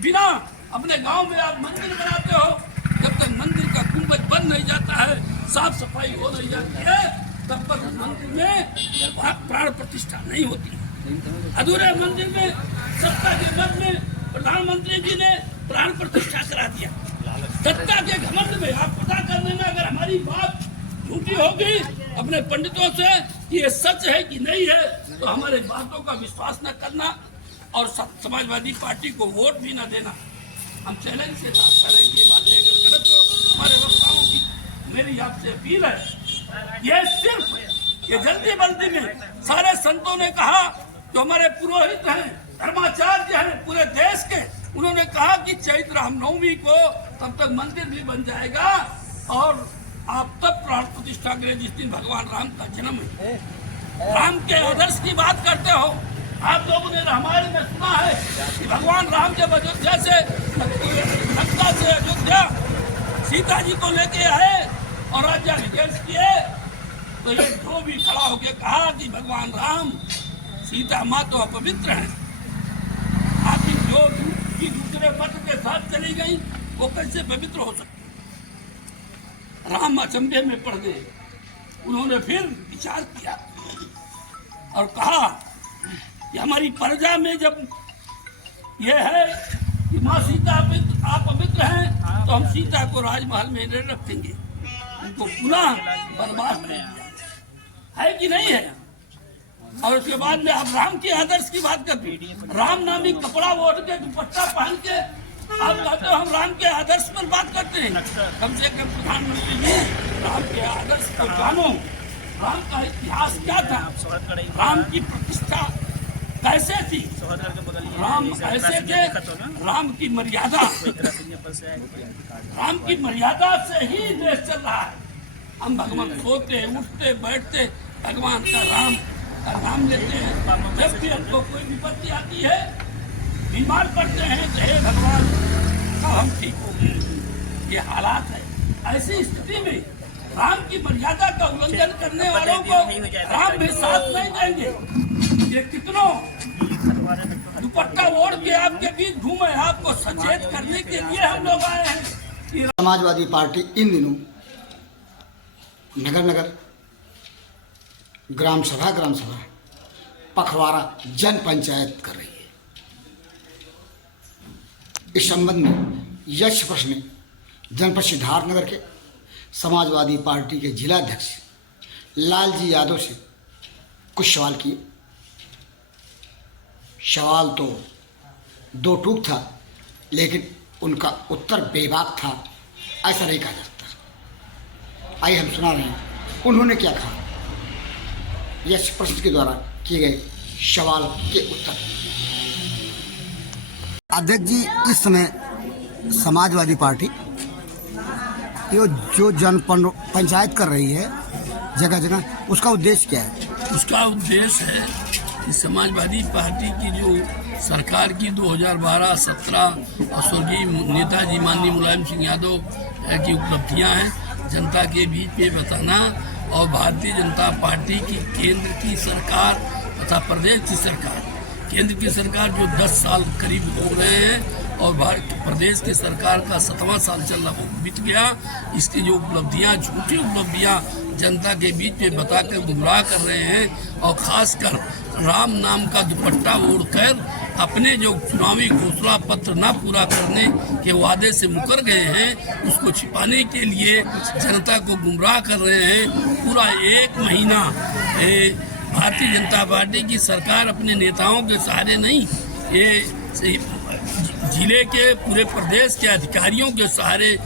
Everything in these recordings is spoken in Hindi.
बिना अपने गांव में आप मंदिर बनाते हो, जब तक मंदिर का गुंबद बन नहीं जाता है, साफ सफाई हो नहीं जाती है, तब तक मंदिर में प्राण प्रतिष्ठा नहीं होती। अधूरे मंदिर में सत्ता के मद में प्रधानमंत्री जी ने प्राण प्रतिष्ठा करा दिया। सत्ता के घमंड में आप पता कर लेना, अगर हमारी बात झूठी होगी अपने पंडितों से कि ये सच है कि नहीं है, तो हमारे बातों का विश्वास न करना और समाजवादी पार्टी को वोट भी न देना। हम चैलेंज के साथ करेंगे, बातें अगर गलत हो हमारे वक्ताओं की मेरी आपसे अपील है। ये सिर्फ ये जल्दी बल्दी में सारे संतों ने कहा, जो हमारे पुरोहित हैं, धर्माचार्य हैं पूरे देश के, उन्होंने कहा कि चैत्र रामनवमी को तब तक मंदिर भी बन जाएगा और आप तब प्राण प्रतिष्ठा करें जिस दिन भगवान राम का जन्म है। राम के आदर्श की बात करते हो, आप लोगों ने रामायण में सुना है कि भगवान राम जब अयोध्या से लंका से अयोध्या सीता जी को लेके आए और राज्याभिषेक किए, तो ये जो भी खड़ा होके कहा कि भगवान राम सीता माँ तो अपवित्र हैं, आखिर जो दूसरे पत्र के साथ चली गई वो कैसे पवित्र हो सकती? राम अचंभे में पड़ गए। उन्होंने फिर विचार किया और कहा कि हमारी प्रजा में जब यह है कि माँ सीता आप पवित्र हैं, तो हम सीता को राजमहल में नहीं रखेंगे, उनको पुनः बर्बाद कर दिया है कि नहीं है। और उसके बाद में आप राम के आदर्श की बात करते हैं, राम नामी कपड़ा ओढ़ के दुपट्टा पहन के आप कहते हो हम राम के आदर्श पर बात करते हैं। कम से कम प्रधानमंत्री जी राम के आदर्श को जानो, राम का इतिहास क्या था, राम की प्रतिष्ठा कैसे थी, राम कैसे थे, राम की मर्यादा, राम की मर्यादा से ही देश चल रहा है। हम भगवान सोते उठते बैठते भगवान का नाम लेते हैं, जब भी हमको कोई विपत्ति आती है, बीमार पड़ते हैं, तो हे भगवान कब हम ठीक होंगे। ये हालात है। ऐसी स्थिति में राम की मर्यादा का उल्लंघन करने वालों को राम भी साथ नहीं देंगे। ये कितनों दुपट्टा ओढ़ के आपके बीच घूमे, आपको सचेत करने के लिए हम लोग आए हैं। समाजवादी पार्टी इन दिनों नगर नगर ग्राम सभा पखवाड़ा जन पंचायत कर रही है। इस संबंध में यश प्रश्न ने जनपद सिद्धार्थनगर के समाजवादी पार्टी के जिलाध्यक्ष लालजी यादव से कुछ सवाल किए। सवाल तो दो टूक था, लेकिन उनका उत्तर बेबाक था, ऐसा नहीं कहा जा सकता। आइए हम सुना रहे हैं उन्होंने क्या कहा यश प्रश्न के द्वारा किए गए सवाल के उत्तर। अध्यक्ष जी, इस समय समाजवादी पार्टी ये जो जन पंचायत कर रही है जगह जगह, उसका उद्देश्य क्या है? उसका उद्देश्य है कि समाजवादी पार्टी की जो सरकार की 2012-17 और स्वर्गीय नेताजी माननीय मुलायम सिंह यादव की उपलब्धियां हैं, जनता के बीच में बताना, और भारतीय जनता पार्टी की केंद्र की सरकार तथा प्रदेश की सरकार, केंद्र की सरकार जो 10 साल करीब हो रहे हैं और प्रदेश की सरकार का 7वां साल चल रहा बीत गया, इसकी जो उपलब्धियां, झूठी उपलब्धियां जनता के बीच में बताकर गुमराह कर रहे हैं, और खासकर राम नाम का दुपट्टा ओढ़कर अपने जो चुनावी घोषणा पत्र न पूरा करने के वादे से मुकर गए हैं, उसको छिपाने के लिए जनता को गुमराह कर रहे हैं। पूरा 1 महीना भारतीय जनता पार्टी की सरकार अपने नेताओं के सहारे नहीं, ये जिले के पूरे प्रदेश के अधिकारियों के सहारे,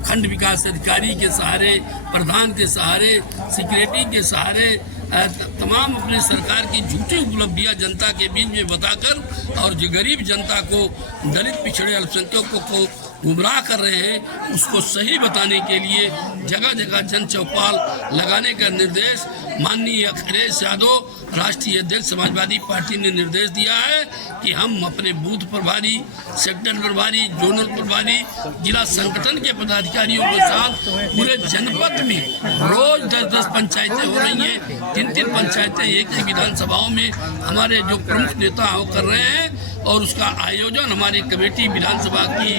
खंड विकास अधिकारी के सहारे, प्रधान के सहारे, सेक्रेटरी के सहारे, तमाम अपने सरकार की झूठी उपलब्धियां जनता के बीच में बताकर और जो गरीब जनता को, दलित पिछड़े अल्पसंख्यकों को गुमराह कर रहे हैं, उसको सही बताने के लिए जगह जगह जन चौपाल लगाने का निर्देश माननीय अखिलेश यादव राष्ट्रीय अध्यक्ष समाजवादी पार्टी ने निर्देश दिया है कि हम अपने बूथ प्रभारी, सेक्टर प्रभारी, जोनल प्रभारी, जिला संगठन के पदाधिकारियों के साथ पूरे जनपद में रोज 10-10 पंचायतें हो रही हैं, 3-3 पंचायतें एक ही विधानसभाओं में हमारे जो प्रमुख नेता कर रहे हैं, और उसका आयोजन हमारी कमेटी विधानसभा की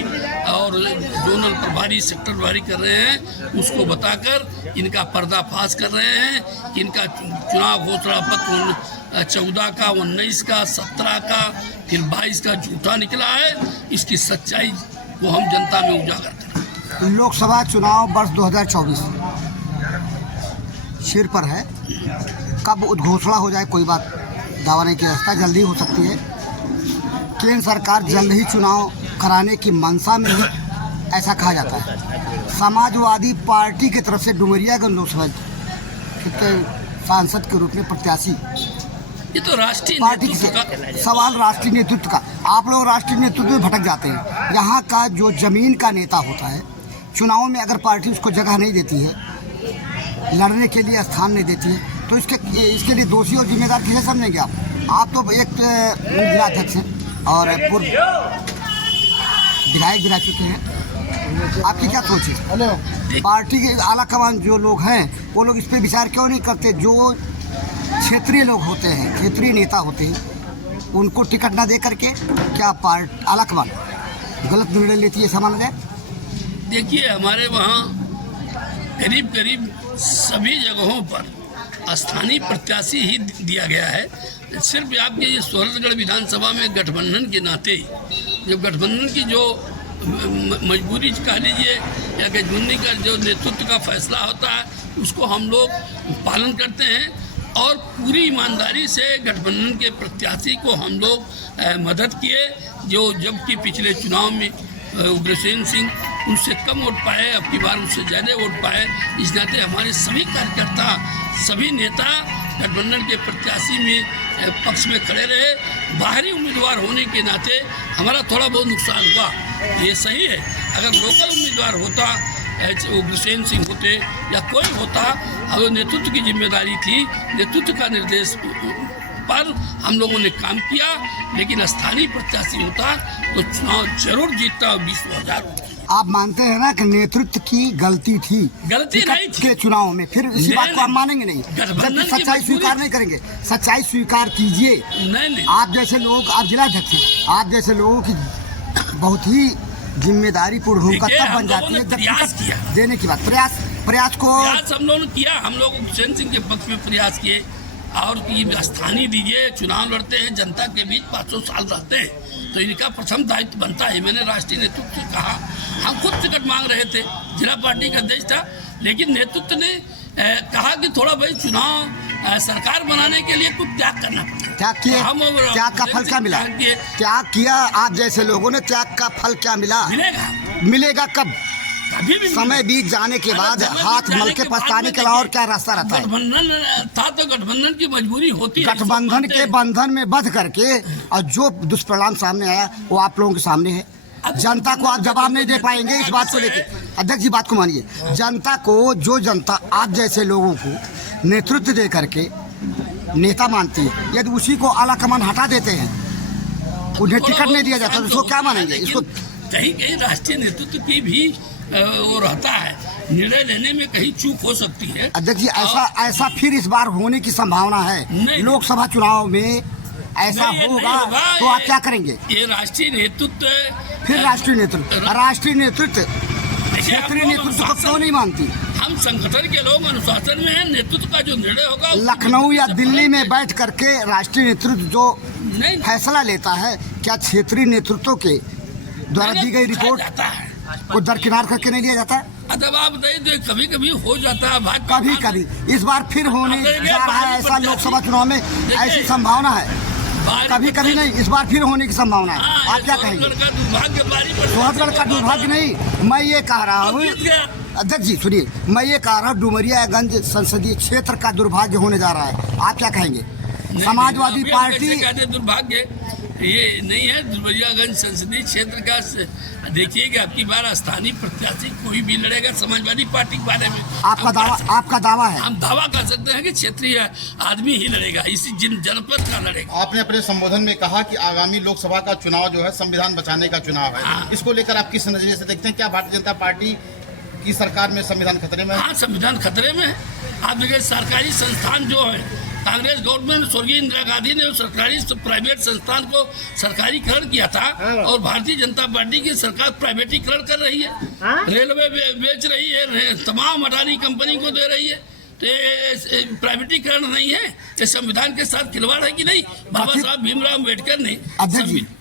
और जोनल प्रभारी सेक्टर प्रभारी कर रहे हैं। उसको बताकर इनका पर्दाफाश कर रहे हैं कि इनका चुनाव घोषणा पत्र 14 का, 19 का, 17 का, फिर 22 का झूठा निकला है। इसकी सच्चाई को हम जनता में उजागर करें। लोकसभा चुनाव वर्ष 2024 सिर पर है। कब उद्घोषणा हो जाए कोई बात दावा नहीं किया जाता, जल्दी हो सकती है। केंद्र सरकार जल्द ही चुनाव कराने की मंशा में है, ऐसा कहा जाता है। समाजवादी पार्टी की तरफ से डुमरियागंज लोकसभा के सांसद के रूप में प्रत्याशी, ये तो राष्ट्रीय पार्टी नेतृत्व का सवाल राष्ट्रीय नेतृत्व का। आप लोग राष्ट्रीय नेतृत्व में भटक जाते हैं। यहाँ का जो जमीन का नेता होता है, चुनाव में अगर पार्टी उसको जगह नहीं देती है, लड़ने के लिए स्थान नहीं देती है, तो इसके लिए दोषी और जिम्मेदार किसे समझेंगे आप? आप तो एक जिलाध्यक्ष हैं और पूर्व विधायक भी रह चुके हैं। आपकी क्या सोच है? पार्टी के आला कमान जो लोग हैं वो लोग इस पर विचार क्यों नहीं करते? जो क्षेत्रीय लोग होते हैं, क्षेत्रीय नेता होते हैं, उनको टिकट ना दे करके क्या आला कमान गलत निर्णय लेती है, समझ जाए? देखिए, हमारे वहाँ करीब करीब सभी जगहों पर स्थानीय प्रत्याशी ही दिया गया है। सिर्फ आपके ये सोहरतगढ़ विधानसभा में गठबंधन के नाते, जब गठबंधन की जो मजबूरी कह लीजिए या गठबंधन का जो नेतृत्व का फैसला होता है, उसको हम लोग पालन करते हैं और पूरी ईमानदारी से गठबंधन के प्रत्याशी को हम लोग मदद किए। जो जबकि पिछले चुनाव में उग्रसेन सिंह उनसे कम वोट पाए, अब की बार उससे ज़्यादा वोट पाए। इस नाते हमारे सभी कार्यकर्ता, सभी नेता गठबंधन के प्रत्याशी में पक्ष में खड़े रहे। बाहरी उम्मीदवार होने के नाते हमारा थोड़ा बहुत नुकसान हुआ, ये सही है। अगर लोकल उम्मीदवार होता, उग्रसेन सिंह होते या कोई होता, अब नेतृत्व की जिम्मेदारी थी, नेतृत्व का निर्देश पर हम लोगों ने काम किया। लेकिन स्थानीय प्रत्याशी होता तो चुनाव जरूर जीतता 20,000। आप मानते हैं ना कि नेतृत्व की गलती थी? गलती नहीं थी के चुनाव में, फिर इसी बात को आप मानेंगे नहीं? जब सच्चाई स्वीकार नहीं करेंगे, सच्चाई स्वीकार कीजिए। नहीं, आप जैसे लोग, आप जिलाध्यक्ष हैं, आप जैसे लोगों की बहुत ही जिम्मेदारी पूर्ण भूमिका तब बन जाती है जब प्रयास किया देने की बात। प्रयास को हम लोगों ने किया। हम लोग उग्रसेन सिंह के पक्ष में प्रयास किए और स्थानीय दीजिए, चुनाव लड़ते हैं, जनता के बीच 500 साल रहते हैं, तो इनका प्रथम दायित्व बनता है। मैंने राष्ट्रीय नेतृत्व से कहा, हम खुद टिकट मांग रहे थे, जिला पार्टी का अध्यक्ष था, लेकिन नेतृत्व ने कहा कि थोड़ा भाई चुनाव सरकार बनाने के लिए कुछ त्याग करना पड़ता। त्याग किए? त्याग का फल क्या मिला? त्याग किया आप जैसे लोगों ने, त्याग का फल क्या मिला? मिलेगा कब? समय बीत जाने के बाद हाथ मल के पछताने के अलावा और क्या रास्ता रहता है? गठबंधन था तो गठबंधन की मजबूरी होती है। गठबंधन के बंधन में बंध करके और जो दुष्परिणाम सामने आया वो आप लोगों के सामने है। जनता को आप जवाब नहीं दे पाएंगे इस बात को लेकर। अध्यक्ष जी, बात को मानिए। जनता को, जो जनता आप जैसे लोगों को नेतृत्व दे करके नेता मानती है, यदि उसी को आला कमान हटा देते हैं, उन्हें टिकट नहीं दिया जाता, तो उसको क्या मानेंगे? इसको कहीं कहीं राष्ट्रीय नेतृत्व की भी वो रहता है, निर्णय लेने में कहीं चूक हो सकती है। अध्यक्ष जी, ऐसा फिर इस बार होने की संभावना है? लोकसभा चुनाव में ऐसा होगा तो आप क्या करेंगे? ये राष्ट्रीय नेतृत्व, फिर राष्ट्रीय नेतृत्व क्षेत्रीय नेतृत्व को क्यों नहीं मानती? हम संगठन के लोग अनुशासन में हैं, नेतृत्व का जो निर्णय होगा। लखनऊ या दिल्ली में बैठ करके राष्ट्रीय नेतृत्व जो फैसला लेता है, क्या क्षेत्रीय नेतृत्व के द्वारा दी गई रिपोर्ट को दरकिनार करके नहीं लिया जाता? अतः आप बताइए, तो कभी कभी हो जाता है, कभी कभी। इस बार फिर होने जा रहा है ऐसा, लोकसभा चुनाव में ऐसी संभावना है। कभी कभी नहीं, इस बार फिर होने की संभावना है। आप क्या कहेंगे? सोहरतगढ़ का दुर्भाग्य नहीं, मैं ये कह रहा हूँ अध्यक्ष जी, सुनिए, मैं ये कह रहा हूँ डुमरियागंज संसदीय क्षेत्र का दुर्भाग्य होने जा रहा है। आप क्या कहेंगे? समाजवादी पार्टी दुर्भाग्य ये नहीं है। डुमरियागंज संसदीय क्षेत्र का देखिएगा, आपकी बार स्थानीय प्रत्याशी कोई भी लड़ेगा समाजवादी पार्टी के बारे में। आपका दावा है? हम दावा कर सकते हैं कि क्षेत्रीय आदमी ही लड़ेगा, इसी जनपद का लड़ेगा। आपने अपने संबोधन में कहा कि आगामी लोकसभा का चुनाव जो है संविधान बचाने का चुनाव है। हाँ। इसको लेकर आप किस नजरिए से देखते हैं? क्या भारतीय जनता पार्टी की सरकार में संविधान खतरे में है? हाँ, संविधान खतरे में है। आप देखिए, सरकारी संस्थान जो है कांग्रेस गवर्नमेंट स्वर्गीय इंदिरा गांधी ने सरकारी प्राइवेट संस्थान को सरकारीकरण किया था और भारतीय जनता पार्टी की सरकार प्राइवेटीकरण कर रही है, रेलवे बेच रही है, तमाम अडानी कंपनी को दे रही है। तो प्राइवेटीकरण नहीं है, ये संविधान के साथ खिलवाड़ है कि नहीं? बाबा साहब भीमराव अम्बेडकर ने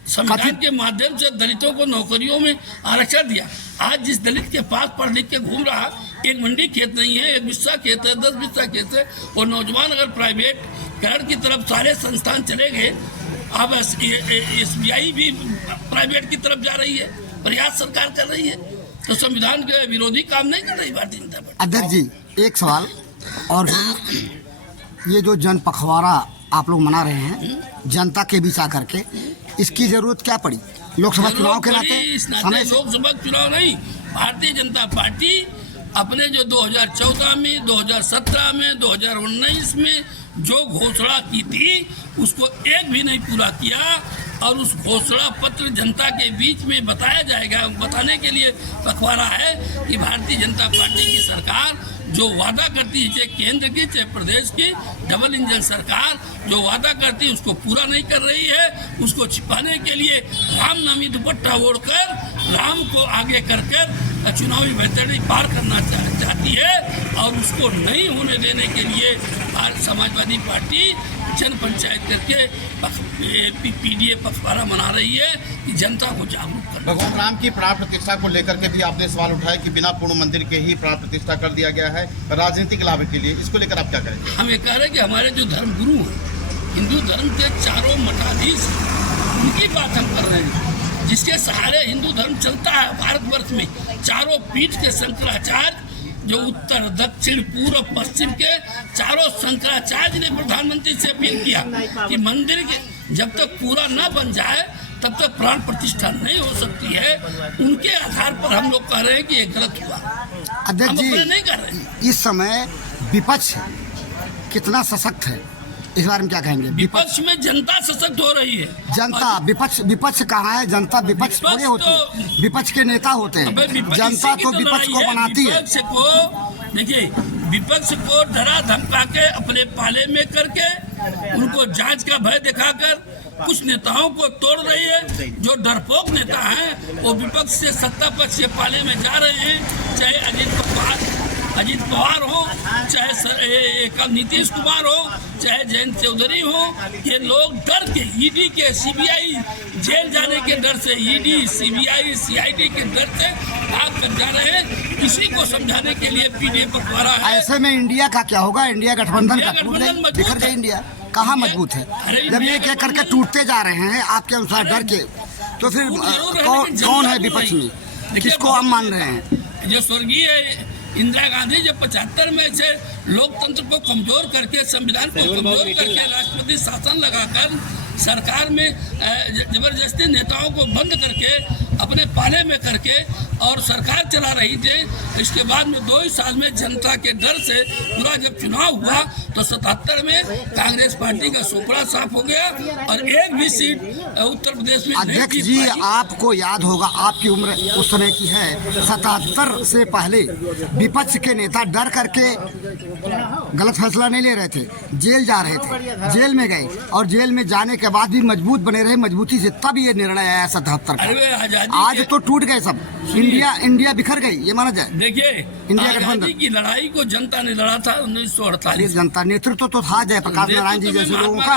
संविधान के माध्यम से दलितों को नौकरियों में आरक्षण दिया। आज जिस दलित के पास पढ़ लिख के घूम रहा, एक मंडी खेत नहीं है, एक बिस्सा खेत है, 10 बिस्सा खेत है, और नौजवान अगर प्राइवेट करण की तरफ सारे संस्थान चले गए, अब SBI भी प्राइवेट की तरफ जा रही है, प्रयास सरकार कर रही है, तो संविधान के विरोधी काम नहीं कर रही भारतीय जनता पार्टी। अध्यक्ष जी, एक सवाल और, ये जो जन पखवाड़ा आप लोग मना रहे हैं जनता के बीच आकर के, इसकी जरूरत क्या पड़ी? लोकसभा चुनाव के नाते समय लोकसभा चुनाव नहीं, भारतीय जनता पार्टी अपने जो 2014 में, 2017 में, 2019 में जो घोषणा की थी उसको एक भी नहीं पूरा किया, और उस घोषणा पत्र जनता के बीच में बताया जाएगा। बताने के लिए पखवाड़ा है कि भारतीय जनता पार्टी की सरकार जो वादा करती है, चाहे केंद्र की चाहे प्रदेश की डबल इंजन सरकार जो वादा करती है उसको पूरा नहीं कर रही है। उसको छिपाने के लिए राम नामी दुपट्टा ओढ़कर राम को आगे कर चुनावी बैतरणी पार करना चाहती है, और उसको नहीं होने देने के लिए समाजवादी पार्टी जन पंचायत करके PDA पखवाड़ा मना रही है कि जनता को जागरूक कर। भगवान राम की प्राण प्रतिष्ठा को लेकर के भी आपने सवाल उठाया कि बिना पूर्ण मंदिर के ही प्राण प्रतिष्ठा कर दिया गया है राजनीतिक लाभ के लिए, इसको लेकर आप क्या करेंगे? हम ये कह रहे हैं कि हमारे जो धर्म गुरु हैं, हिंदू धर्म के चारों मठाधीश, उनकी बात हम कर रहे हैं, जिसके सहारे हिंदू धर्म चलता है भारतवर्ष में। चारों पीठ के शंकराचार्य, जो उत्तर दक्षिण पूर्व पश्चिम के चारों शंकराचार्य ने प्रधानमंत्री से अपील किया कि मंदिर के जब तक पूरा न बन जाए तब तक प्राण प्रतिष्ठा नहीं हो सकती है। उनके आधार पर हम लोग कह रहे हैं कि ये गलत हुआ। अध्यक्ष हम जी, अपने नहीं कर रहे। इस समय विपक्ष कितना सशक्त है, इस बारे में क्या कहेंगे? विपक्ष में जनता सशक्त हो रही है। जनता, विपक्ष कहाँ है? जनता विपक्ष थोड़े होते हैं, विपक्ष के नेता होते हैं, जनता तो विपक्ष को बनाती है। विपक्ष को देखिए, विपक्ष को डरा धमका के अपने पाले में करके, उनको जांच का भय दिखाकर कुछ नेताओं को तोड़ रही है। जो डरपोक नेता हैं वो विपक्ष से सत्ता पक्ष के पाले में जा रहे हैं, चाहे अजीत पवार हो, चाहे नीतीश कुमार हो, चाहे जयंत चौधरी हो। ये लोग डर के, ED के, CBI जेल जाने के डर से, ED CBI CID के डर से भाग कर जा रहे हैं। इसी को समझाने के लिए PDA पखवाड़ा है। ऐसे में इंडिया का क्या होगा? इंडिया गठबंधन का टूट गई, बिखर गई इंडिया। कहाँ मजबूत है? जब ये क्या करके टूटते जा रहे हैं आपके अनुसार डर के, तो फिर कौन है विपक्ष में? किसको हम मान रहे हैं? जो स्वर्गीय इंदिरा गांधी जब 75 में से लोकतंत्र को कमजोर करके, संविधान को कमजोर करके, राष्ट्रपति शासन लगाकर सरकार में जबरदस्ती नेताओं को बंद करके अपने पाले में करके और सरकार चला रही थी, इसके बाद में 2 ही साल में जनता के डर से पूरा जब चुनाव हुआ तो 77 में कांग्रेस पार्टी का सुपड़ा साफ हो गया और एक भी सीट उत्तर प्रदेश में। अध्यक्ष जी, आपको याद होगा, आपकी उम्र उस समय की है, 77 से पहले विपक्ष के नेता डर करके गलत फैसला नहीं ले रहे थे, जेल जा रहे थे, जेल में गए और जेल में जाने के बाद भी मजबूत बने रहे, मजबूती से, तब ये निर्णय आया 77 का। आज तो टूट गए सब, इंडिया बिखर गई, ये माना जाए। देखिए, इंडिया आजादी की लड़ाई को जनता ने लड़ा था 1948। जनता नेतृत्व तो था जयप्रकाश नारायण जी जैसे लोगों का।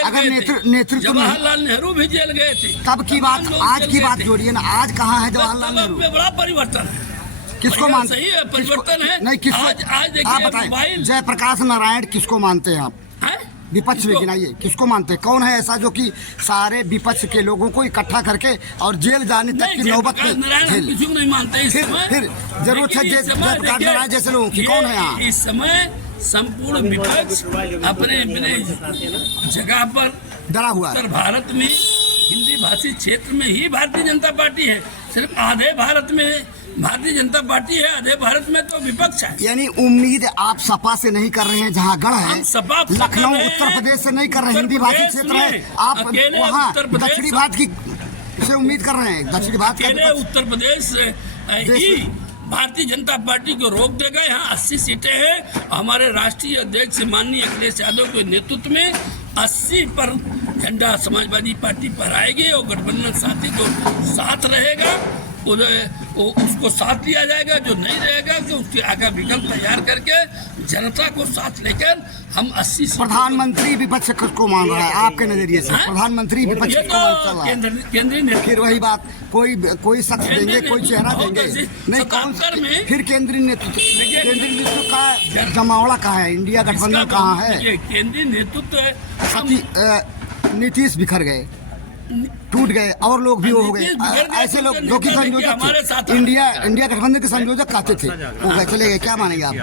अगर नेतृत्व, जवाहरलाल नेहरू भी जेल गए थे। तब की बात आज की बात जोड़िए ना, आज कहाँ है जवाहरलाल नेहरू? बड़ा परिवर्तन है। किसको मानते? सही है, परिवर्तन है। नहीं, किसको? आज आप बताएं, जयप्रकाश नारायण किसको मानते हैं आप? विपक्ष में गिनाइए, किसको मानते हैं? कौन है ऐसा जो कि सारे विपक्ष के लोगों को इकट्ठा करके और जेल जाने तक की नौबत में किसी को नहीं मानते। फिर जरूरत है जयप्रकाश नारायण जैसे लोगों की? कौन है यहाँ इस समय? संपूर्ण विपक्ष अपने जगह पर डरा हुआ है। उत्तर भारत में हिंदी भाषी क्षेत्र में ही भारतीय जनता पार्टी है। सिर्फ आधे भारत में भारतीय जनता पार्टी है, आधे भारत में तो विपक्ष है। यानी उम्मीद आप सपा से नहीं कर रहे हैं, जहाँ गढ़ है लखनऊ उत्तर प्रदेश से नहीं कर रहे, हिंदी भाषी क्षेत्र है, आप वहाँ दक्षिणी भारत की से उम्मीद कर रहे हैं। दक्षिणी भारत उत्तर प्रदेश ही भारतीय जनता पार्टी को रोक देगा। यहाँ 80 सीटें हैं। हमारे राष्ट्रीय अध्यक्ष माननीय अखिलेश यादव के नेतृत्व में 80 पर झंडा समाजवादी पार्टी फहराएगी और गठबंधन साथी को साथ रहेगा, उसको साथ लिया जाएगा। जो नहीं रहेगा तो उसके आगे विकल्प तैयार करके जनता को साथ लेकर हम 80 प्रधानमंत्री विपक्ष को मान रहा है आपके नजरिए से? प्रधानमंत्री विपक्ष ये को चल रहा है। केंद्रीय नेतृत्व फिर वही बात, कोई शख्स देंगे, कोई चेहरा देंगे नहीं, कौन में फिर केंद्रीय नेतृत्व का जमावड़ा कहाँ है? इंडिया गठबंधन कहाँ है? केंद्रीय नेतृत्व नीतीश बिखर गए, टूट गए, और लोग भी वो हो गए। ऐसे लोग जो कि संयोजक थे, इंडिया गठबंधन के संयोजक कहते थे, वो गए चले गए। क्या मानेंगे आप?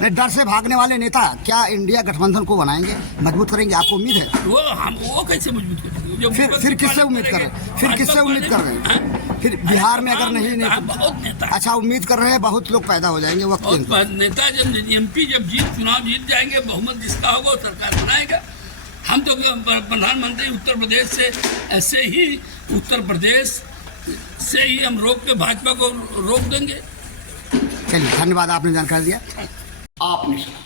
नहीं, डर से भागने वाले नेता क्या इंडिया गठबंधन को बनाएंगे, मजबूत करेंगे? आपको उम्मीद है? वो कैसे मजबूत करेंगे? फिर किससे उम्मीद कर रहे हैं? फिर बिहार में अगर नहीं बहुत नेता, अच्छा उम्मीद कर रहे हैं बहुत लोग पैदा हो जाएंगे वक्त। नेता जब एमपी चुनाव जीत जाएंगे, बहुमत जिसका होगा सरकार बनाएगा। हम तो प्रधानमंत्री उत्तर प्रदेश से ऐसे ही उत्तर प्रदेश से ही हम रोक के भाजपा को रोक देंगे। चलिए, धन्यवाद, आपने जानकारी दिया। आपने सुना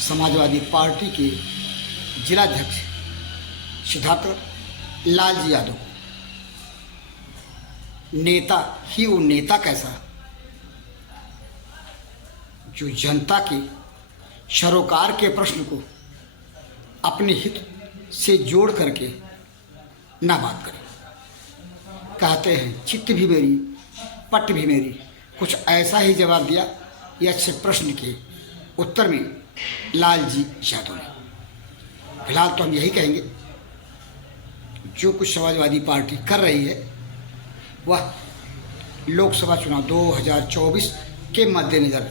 समाजवादी पार्टी के जिलाध्यक्ष सिद्धार्थ लालजी यादव को। नेता ही वो नेता कैसा जो जनता के सरोकार के प्रश्न को अपने हित से जोड़ करके ना बात करें। कहते हैं चित्त भी मेरी पट भी मेरी, कुछ ऐसा ही जवाब दिया ये अच्छे प्रश्न के उत्तर में लालजी यादव ने। फिलहाल तो हम यही कहेंगे जो कुछ समाजवादी पार्टी कर रही है वह लोकसभा चुनाव 2024 के मद्देनजर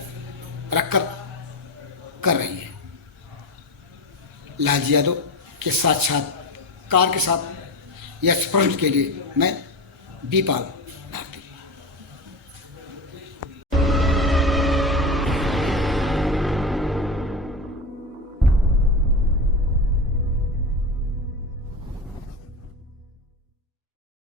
रखकर कर रही है। लालजी यादव के साक्षात्कार के साथ यह प्रश्न के लिए मैं बीपाल